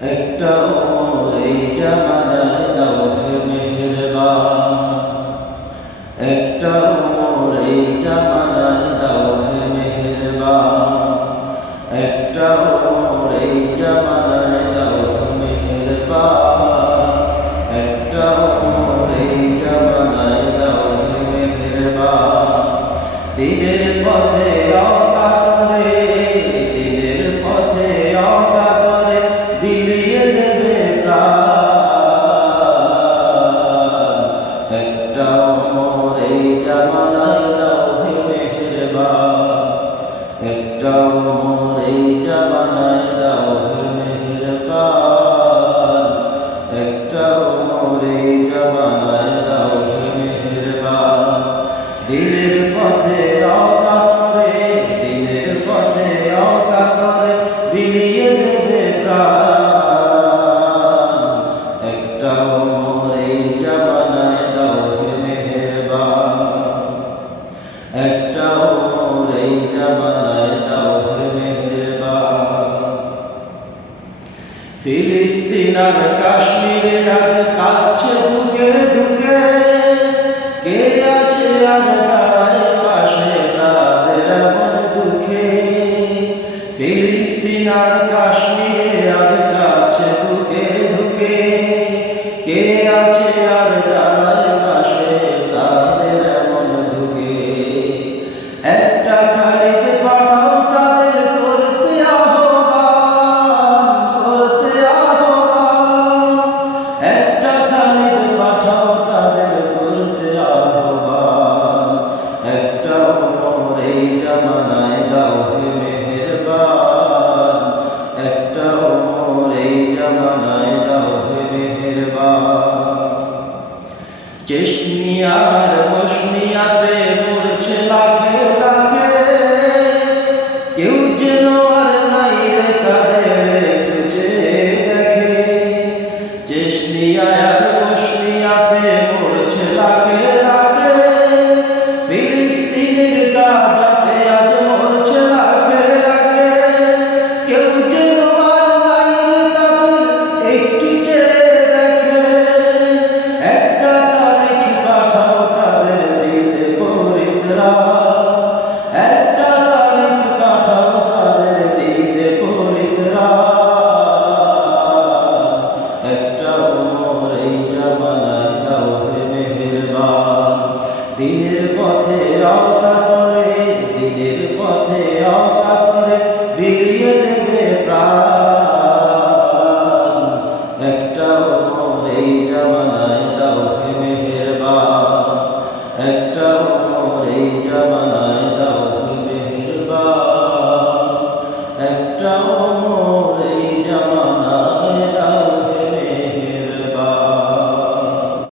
একটা ওমর এই জামানায় দাও হে মেহেরবান। একটা ওমর এই জামানায় দাও হে মেহেরবান। একটা ওমর এই জামানায় দাও হে মেহেরবান। একটা ওমর এই জামানায় দাও হে মেহেরবান। দিনের পথে জামানায় দাও হে মেহেরবান। একটা এই জামানায় দাও হে মেহেরবান। একটা ওমর এই জামানায় দাও হে মেহেরবান। দিনের পথে অকাতরে, দিনের পথে অকাতরে বিলিয়ে দেবে প্রাণ। একটা একটা ওমর এই জামানায় দাও হে মেহেরবান। ফিলিস্তিন আর কাশ্মীরে আজ দুঃখে কাচ্ছে দুকে দুকে কে আছে আর চেষ্নিয়ার বসনিয়াতে পড়ছে লাখে লাখে। কেউ যেন আর নাই রে তাদের একটু যে দেখে। চেষ্নিয়ায় দিনের পথে অকাতরে বিলিয়ে দেবে প্রাণ। একটা অমর এই জামানায় দাও হে মেহেরবান। একটা অমর এই জামানায়